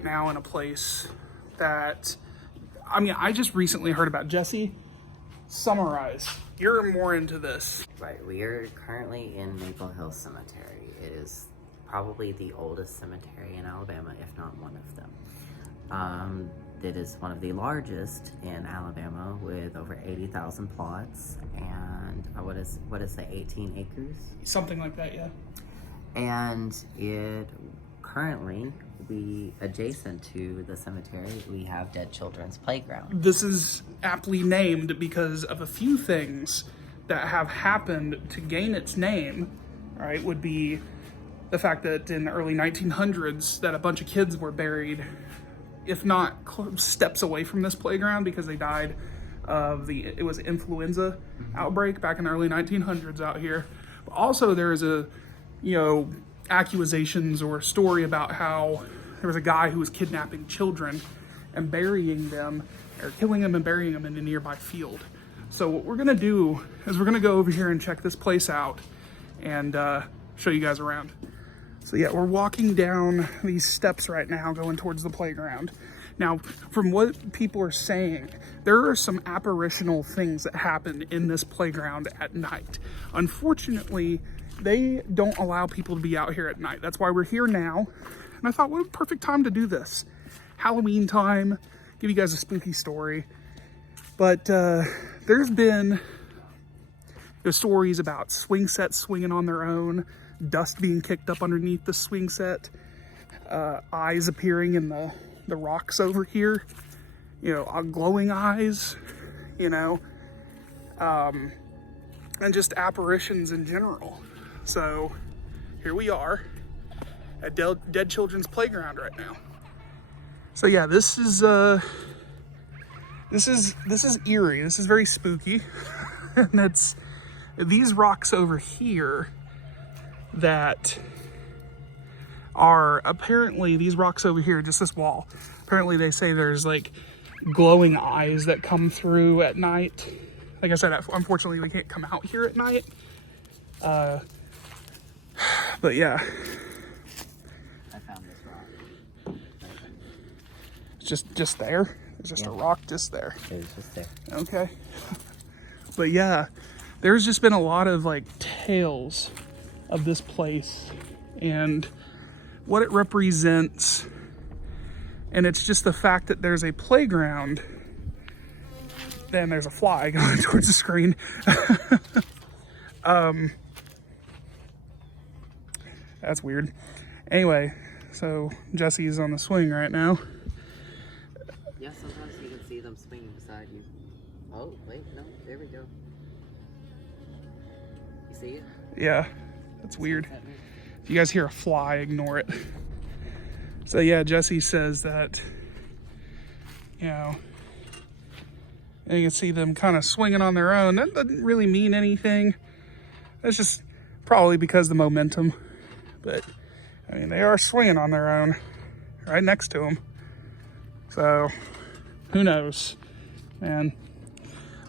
right now in a place that, I mean, I just recently heard about. Jesse, summarize. You're more into this. Right, we are currently in Maple Hill Cemetery. It is probably the oldest cemetery in Alabama, if not one of them. It is one of the largest in Alabama with over 80,000 plots and what is that, 18 acres? Something like that, yeah. And it currently, adjacent to the cemetery, we have Dead Children's Playground. This is aptly named because of a few things that have happened to gain its name, right? Would be the fact that in the early 1900s that a bunch of kids were buried, if not steps away from this playground, because they died of it was influenza outbreak back in the early 1900s out here. But also there's accusations or a story about how there was a guy who was kidnapping children and burying them, or killing them and burying them in a nearby field. So what we're gonna do is we're gonna go over here and check this place out and show you guys around. So yeah, we're walking down these steps right now going towards the playground. Now, from what people are saying, there are some apparitional things that happen in this playground at night. Unfortunately, they don't allow people to be out here at night. That's why we're here now. And I thought, what a perfect time to do this. Halloween time, give you guys a spooky story. But there's been stories about swing sets swinging on their own, dust being kicked up underneath the swing set, eyes appearing in the rocks over here, glowing eyes, and just apparitions in general. So here we are at Dead Children's Playground right now. So yeah, this is eerie. This is very spooky. And it's these rocks over here that are apparently, these rocks over here, just this wall, apparently they say there's like glowing eyes that come through at night. Like I said, unfortunately we can't come out here at night. But yeah. I found this rock. It's just there? It's just a rock just there? It was just there. Okay. But yeah, there's just been a lot of like tales of this place and what it represents. And it's just the fact that there's a playground. Then there's a fly going towards the screen. That's weird. Anyway, so Jesse's on the swing right now. Yeah, sometimes you can see them swinging beside you. Oh, wait, no, there we go. You see it? Yeah, that's weird. If you guys hear a fly, ignore it. So yeah, Jesse says that, and you can see them kind of swinging on their own. That doesn't really mean anything. It's just probably because of the momentum. But, I mean, they are swinging on their own right next to them. So, who knows, man.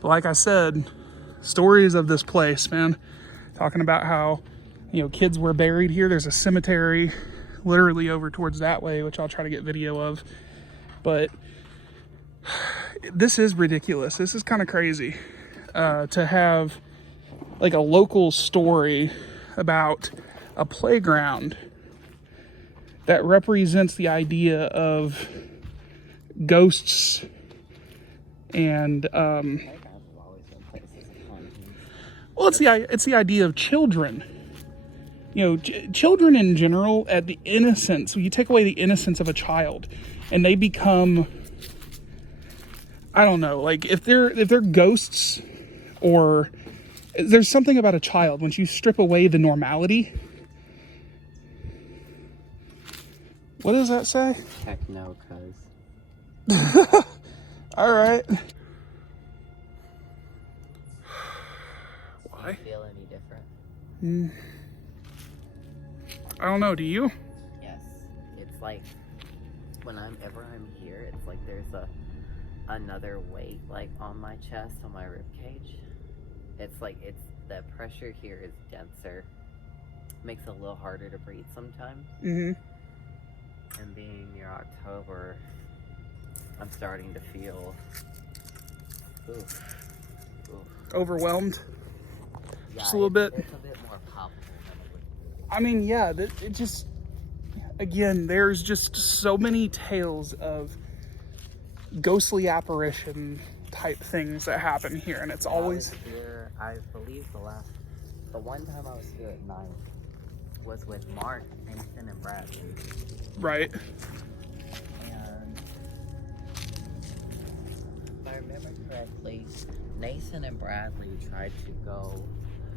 But like I said, stories of this place, man. Talking about how, kids were buried here. There's a cemetery literally over towards that way, which I'll try to get video of. But this is ridiculous. This is kind of crazy to have like a local story about a playground that represents the idea of ghosts and well, it's the idea of children. Children in general, at the innocence, you take away the innocence of a child and they become, I don't know, like if they're ghosts, or there's something about a child, once you strip away the normality. What does that say? Heck no, cuz. All right. Why? Do you feel any different? I don't know. Do you? Yes. It's like whenever I'm here, it's like there's another weight like on my chest, on my rib cage. It's like the pressure here is denser. Makes it a little harder to breathe sometimes. Mm-hmm. And being near October, I'm starting to feel oof. Overwhelmed? Yeah, Just a little bit? It's a bit more palpable than it would be. I mean, yeah, it just, again, there's just so many tales of ghostly apparition type things that happen here, and it's always... I was here, I believe the one time I was here at night was with Mark, Nathan, and Bradley. Right. And if I remember correctly, Nathan and Bradley tried to go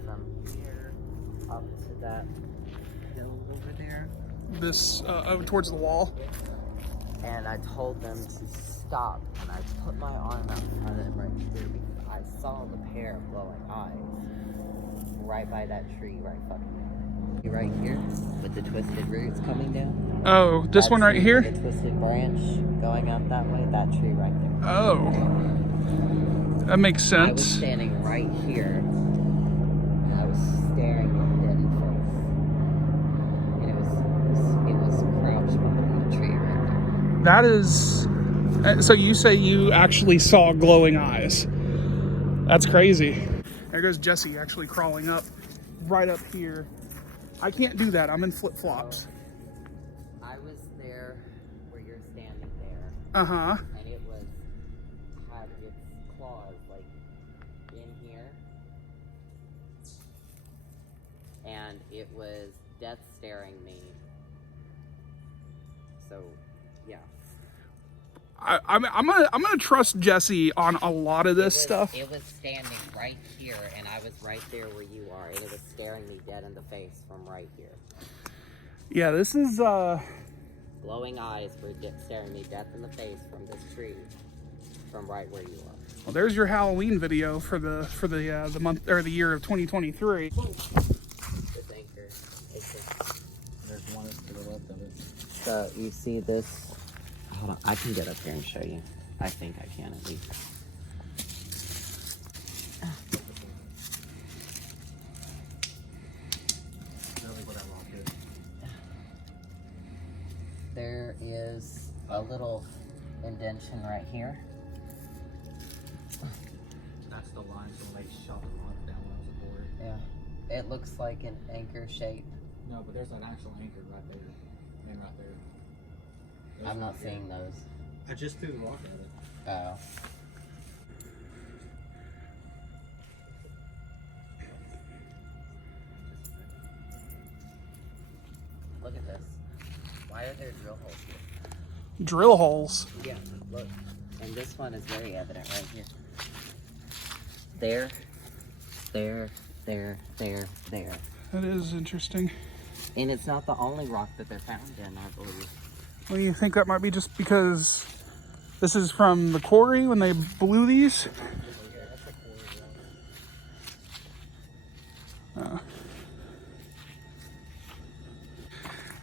from here up to that hill over there. This, towards the wall? And I told them to stop, and I put my arm out in front of them right here because I saw the pair of glowing eyes right by that tree right fucking there. Right here with the twisted roots coming down. Oh, this one right here? The twisted branch going out that way, that tree right there. Oh. That makes sense. I was standing right here, and I was staring at dead in the face. And it was crouched behind the tree right there. That is... So you say you actually saw glowing eyes. That's crazy. There goes Jesse actually crawling up, right up here. I can't do that. I'm in flip-flops. I was there where you're standing there. Uh-huh. And it had its claws like in here. And it was death staring me. So, yeah. I'm gonna trust Jesse on a lot of this stuff. It was standing right here, and I was right there where you are, and it was staring me dead in the face from right here. Yeah, this is Glowing eyes were staring me dead in the face from this tree, from right where you are. well, there's your Halloween video for the month or the year of 2023. This anchor. There's one to the left of it. So you see this? Hold on, I can get up here and show you. I think I can at least. There is a little indentation right here. That's the line from when they shot the rock down when it was aboard. Yeah. It looks like an anchor shape. No, but there's an actual anchor right there. And right there. There's I'm not one seeing here. those. I just threw the rock at it. Oh. Look at this. Why are there drill holes here? Drill holes. Yeah, look. And this one is very evident right here. There, there, there, there, there. That is interesting. And it's not the only rock that they're found in, I believe. Well, you think that might be just because this is from the quarry when they blew these?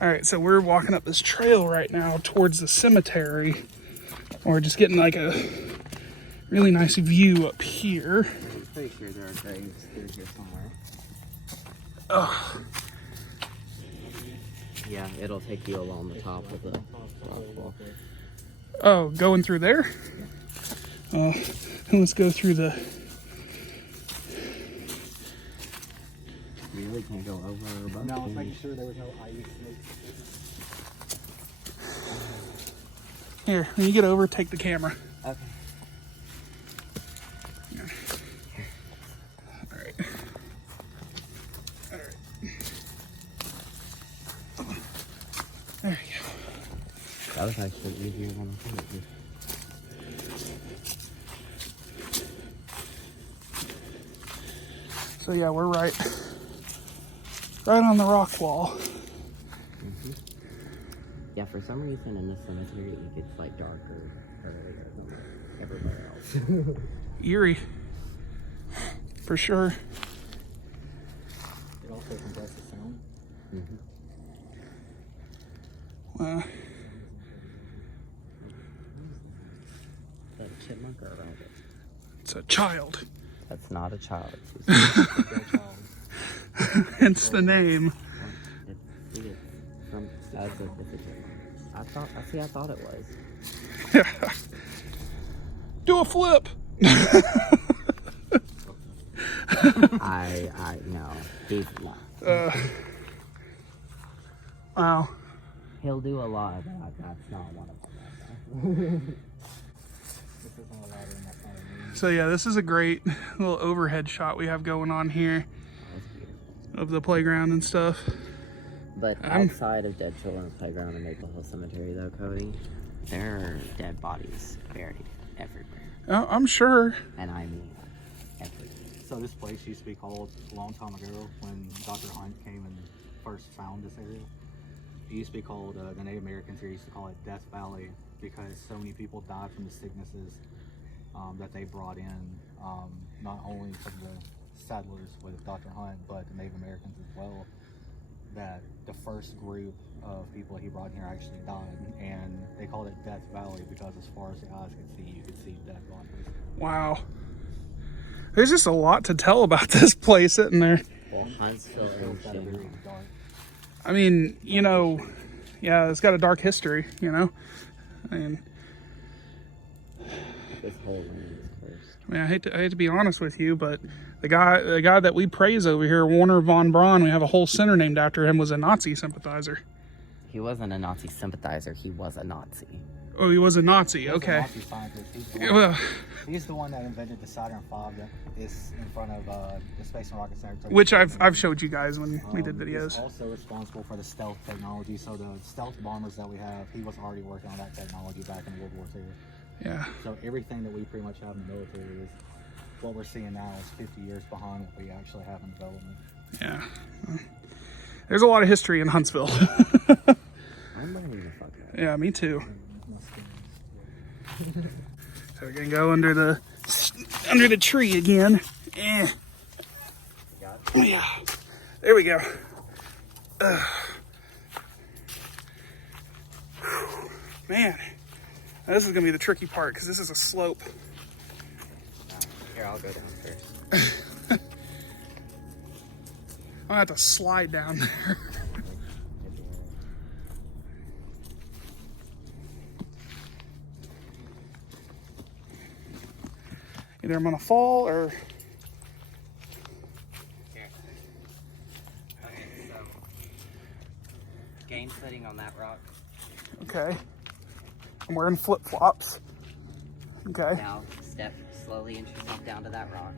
All right, so we're walking up this trail right now towards the cemetery. We're just getting like a really nice view up here. I'm pretty sure there are graves through here somewhere. Ugh. Yeah, it'll take you along the top of the rock wall. Oh, going through there? Oh, let's go through the... You really can't go over or above. No, I was making sure there was no IE snakes. Here, when you get over, take the camera. Okay. All right. All right. There you go. That was actually easier than I thought it would be. So yeah, we're right on the rock wall. Mm-hmm. Yeah, for some reason in this cemetery it gets like darker earlier than everywhere else. Eerie, for sure. It also compresses sound. Mm-hmm. Uh, Is that a chipmunk or a rabbit? it's a child. That's not a child. Hence the name. It's from, as if it's a chipmunk. I thought it was. Do a flip. No. He's not. Wow. He'll do a lot, but that's not one of them. This isn't a ladder and that's not a room. So yeah, this is a great little overhead shot we have going on here of the playground and stuff. But outside of Dead Children's Playground and Maple Hill Cemetery, though, Cody, there are dead bodies buried everywhere. Oh, I'm sure. And I mean everywhere. So this place used to be called, a long time ago, when Dr. Hunt came and first found this area, it used to be called, the Native Americans here used to call it Death Valley, because so many people died from the sicknesses that they brought in, not only from the settlers with Dr. Hunt, but the Native Americans as well, that the first group of people he brought here actually died, and they called it Death Valley because as far as the eyes could see, you could see dead bodies. Wow. There's just a lot to tell about this place, isn't there? Well, Huntsville It's got a very is dark. I mean, you know, yeah, it's got a dark history, you know? I mean, this whole land is cursed. I mean, I hate to be honest with you, but the guy that we praise over here, Warner von Braun, we have a whole center named after him, was a Nazi sympathizer. He wasn't a Nazi sympathizer, he was a Nazi. Oh, he was a Nazi. He's a Okay. Nazi scientist. Yeah, well, He's the one that invented the Saturn V that is in front of the Space and Rocket Center. which I've showed you guys when we did He's videos. also responsible for the stealth technology. So the stealth bombers that we have, he was already working on that technology back in World War II. Yeah. So everything that we pretty much have in the military is what we're seeing now is 50 years behind what we actually have in development. Yeah. There's a lot of history in Huntsville. I'm learning the fuck out. Yeah, me too. So we're gonna go under the tree again. Yeah. There we go. Man, this is gonna be the tricky part because this is a slope. Here, I'll go down first. I'm gonna have to slide down there. Either I'm gonna fall or Here. Okay, so game setting on that rock. okay. I'm wearing flip flops. Okay. Now step slowly inch yourself down to that rock.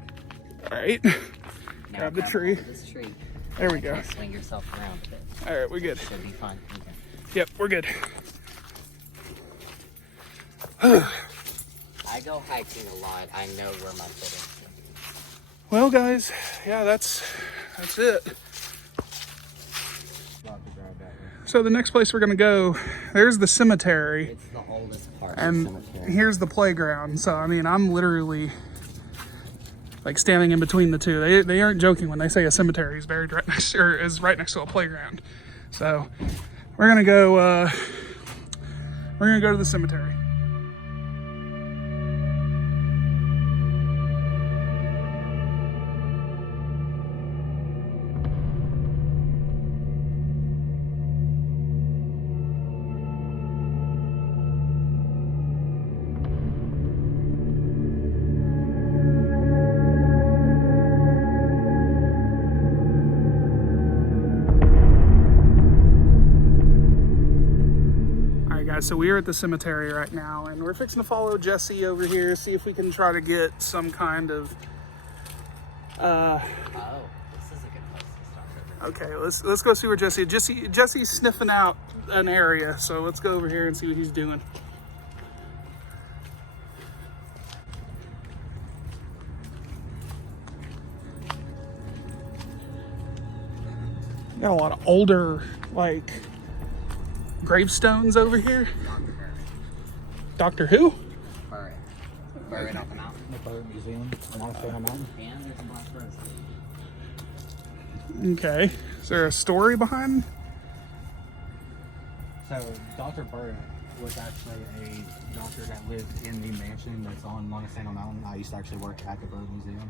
All right. Now Grab the grab tree. onto this tree. There we go. Swing yourself around a bit. All right, we're good. Should be fun. Okay. Yep, we're good. I go hiking a lot. I know where my foot is. Well, guys, yeah, that's it. So the next place we're gonna go, there's the cemetery, It's the oldest part and of the cemetery. here's the playground. So I mean, I'm literally like standing in between the two. They aren't joking when they say a cemetery is buried right next or is right next to a playground. So we're gonna go to the cemetery. So we are at the cemetery right now, and we're fixing to follow Jesse over here, see if we can try to get some kind of Oh, this is a good place to start. okay, let's go see where Jesse's sniffing out an area, so let's go over here and see what he's doing. Got a lot of older like gravestones over here. Doctor who? Buried. Buried off the mountain. The Bird Museum, Montana Mountain. And there's a black rose. Okay. Is there a story behind? So Dr. Bird was actually a doctor that lived in the mansion that's on Montana Mountain. I used to actually work at the Bird Museum.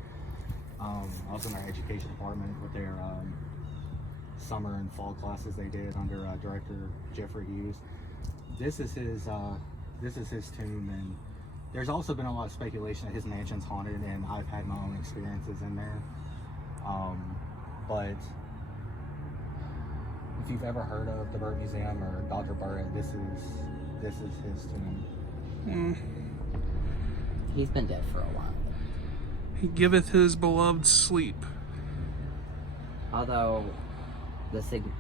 I was in their education department with their summer and fall classes they did under director Jeffrey Hughes. this is his tomb, and there's also been a lot of speculation that his mansion's haunted, and I've had my own experiences in there. But if you've ever heard of the Burt Museum or Dr. Burt, this is his tomb. He's been dead for a while. He giveth his beloved sleep. Although,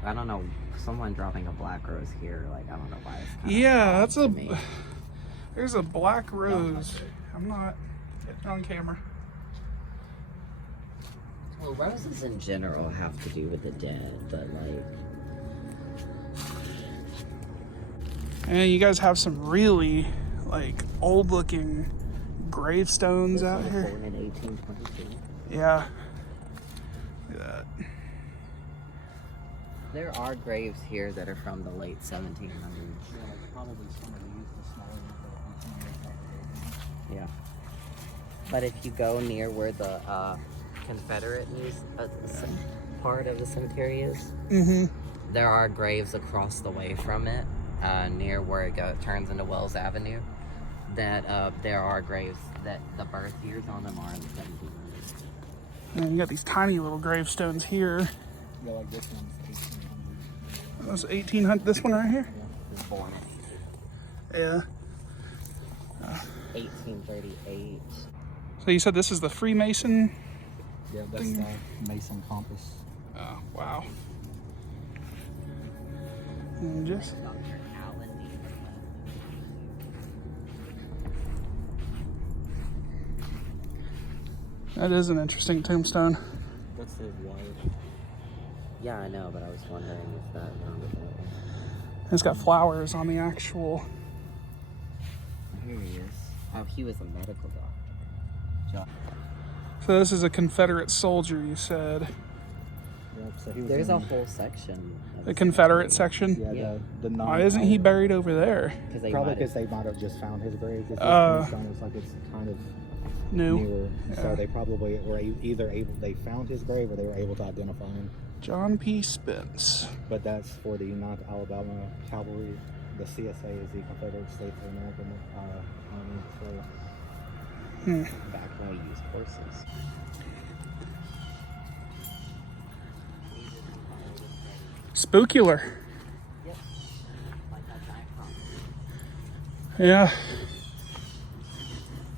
I don't know, someone dropping a black rose here, like, I don't know why it's kind Yeah, of that's to me. There's a black rose. I'm not getting on camera. Well, roses in general have to do with the dead, but like... And you guys have some really, like, old-looking gravestones This out one was here. born in 1822. Yeah. Look at that. There are graves here that are from the late 1700s. Yeah, like probably some of these, the smaller ones. Yeah. But if you go near where the Confederate part of the cemetery is, there are graves across the way from it, near where it turns into Wells Avenue, that there are graves that the birth years on them are in the 1700s. And you got these tiny little gravestones here. Yeah, like this one's 1800. That's 1800. This one right here? It was born Yeah. in 1838. So you said this is the Freemason? Yeah, that's the Mason compass. Oh, wow. And just... Dr. Allen That is an interesting tombstone. That's the wife. Yeah, I know, but I was wondering if that roundabout. It's got flowers on the actual... Here he is. Oh, he was a medical doctor. So this is a Confederate soldier, you said. Yep, so he was There's in, a whole section. Of The Confederate section? Yeah, Yeah. the non. Why isn't he buried over there? Probably because they might have just found his grave. This tombstone is like it's kind of New. newer, Yeah. so they probably were either they found his grave or they were able to identify him. John P. Spence. But that's for the United Alabama Cavalry. The CSA is the Confederate States of America Army. So Back when we used horses. Spookular. Yep. Like that giant prong. Yeah.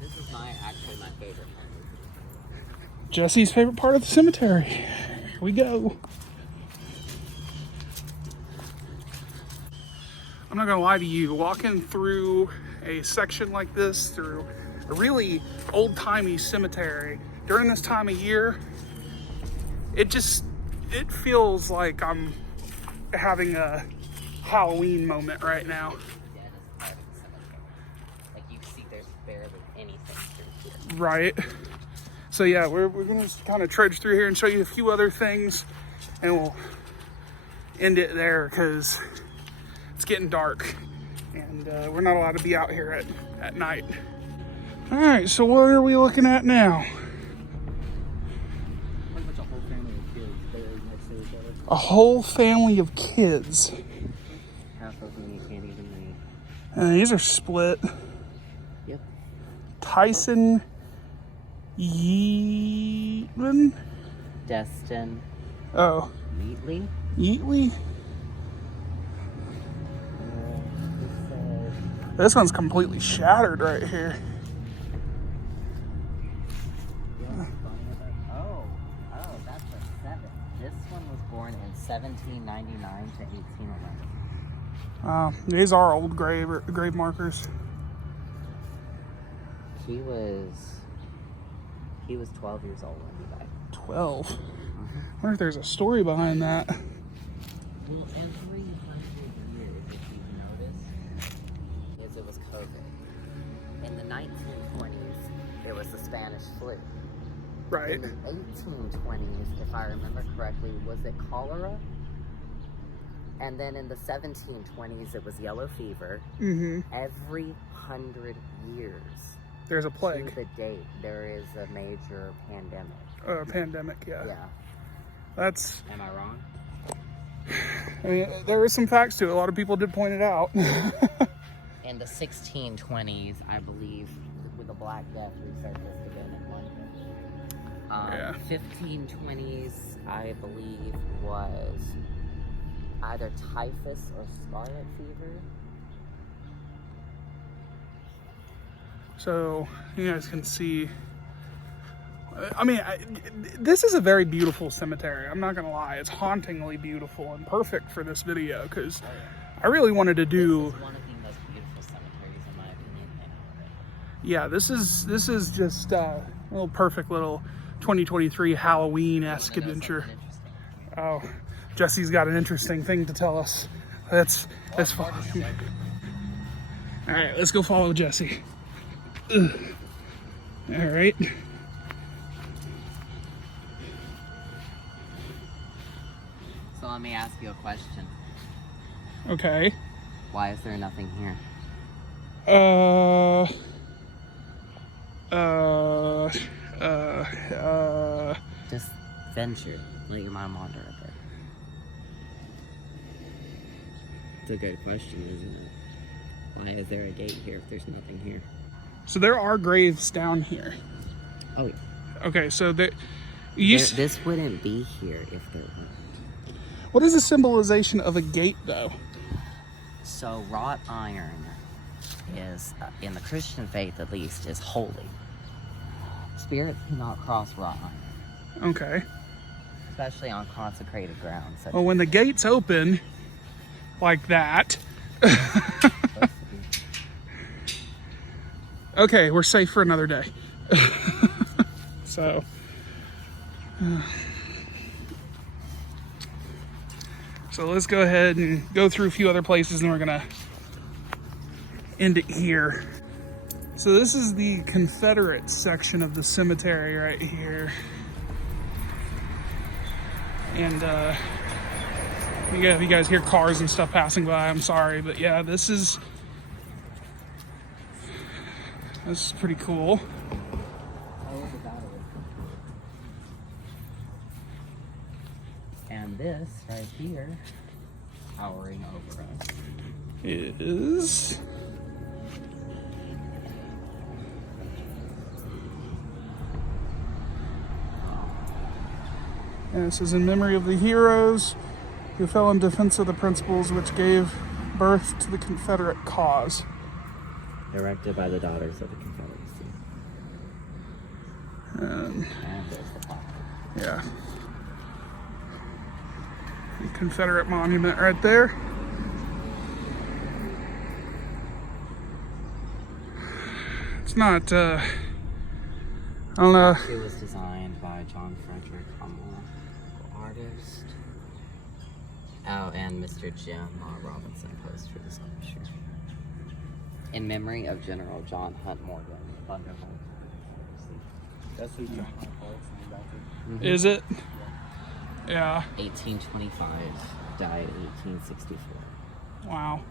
This is actually my favorite part. Jesse's favorite part of the cemetery. Here we go. I'm not gonna lie to you, walking through a section like this, through a really old-timey cemetery during this time of year, it feels like I'm having a Halloween moment right now. The deadest part of the cemetery. Like you see there's barely anything through here. Right. So yeah, we're gonna just kind of trudge through here and show you a few other things, and we'll end it there because it's getting dark and we're not allowed to be out here at night. All right, so what are we looking at now? pretty much a whole family of kids buried next to each other. A whole family of kids. Half of them you can't even read. And these are split. Yep. Tyson Yeatman? Destin Oh, Wheatley. Yeatley? This one's completely shattered right here. Oh, that's a 7. This one was born in 1799 to 1811. These are old grave markers. He was 12 years old when he died. 12. I wonder if there's a story behind that. Well, every 100 years, if you've noticed, is it was COVID. In the 1920s, it was the Spanish flu. Right. In the 1820s, if I remember correctly, was it cholera? And then in the 1720s, it was yellow fever. Mm-hmm. Every 100 years, There's a plague. to the date, there is a major pandemic. Pandemic, yeah. Yeah. That's, Am I wrong? I mean, there is some facts to it. A lot of people did point it out. 1620s, I believe, with the Black Death resurfaced again in London. Yeah. 1520s, I believe, was either typhus or scarlet fever. So you guys can see, I mean, this is a very beautiful cemetery. I'm not gonna lie, it's hauntingly beautiful and perfect for this video because I really wanted to do. This is one of the most beautiful cemeteries in my opinion in Alabama. Yeah, this is just a little perfect little 2023 Halloween-esque adventure. Oh, Jesse's got an interesting thing to tell us. Let's follow him. All right, let's go follow Jesse. Ugh. All right. So let me ask you a question. Okay. Why is there nothing here? Just venture. Let your mind wander a bit. It's a good question, isn't it? Why is there a gate here if there's nothing here? So there are graves down here. Oh, yeah. Okay, so This wouldn't be here if there weren't. what is the symbolization of a gate, though? So wrought iron is, in the Christian faith at least, is holy. Spirits cannot cross wrought iron, Okay. especially on consecrated ground. Such Well, when the gates open like that, okay, we're safe for another day. So, so let's go ahead and go through a few other places, and we're gonna end it here. So this is the Confederate section of the cemetery right here. And if you guys hear cars and stuff passing by, I'm sorry, but yeah, this is pretty cool. And this right here, towering over us, Is and this is in memory of the heroes who fell in defense of the principles which gave birth to the Confederate cause. erected by the Daughters of the Confederacy. And there's the plaque. Yeah. The Confederate monument right there. It's not, I don't know. It was designed by John Frederick Hummel, artist. Oh, and Mr. Jim Robinson posed for the sculpture. In memory of General John Hunt Morgan, Thunderbolt. That's who John Hunt was named after. Is it? Yeah. 1825, died 1864. Wow.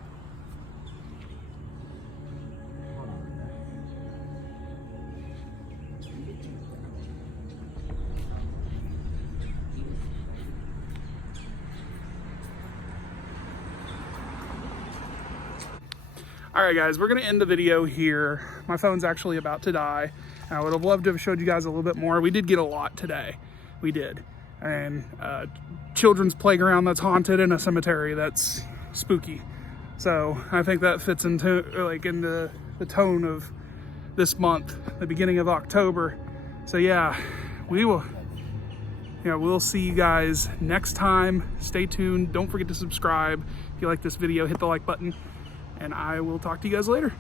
All right, guys, we're gonna end the video here. My phone's actually about to die. I would have loved to have showed you guys a little bit more. We did get a lot today. We did. And children's playground that's haunted in a cemetery that's spooky. So I think that fits into the tone of this month, the beginning of October. So yeah, we'll see you guys next time. Stay tuned. Don't forget to subscribe. If you like this video, hit the like button. And I will talk to you guys later.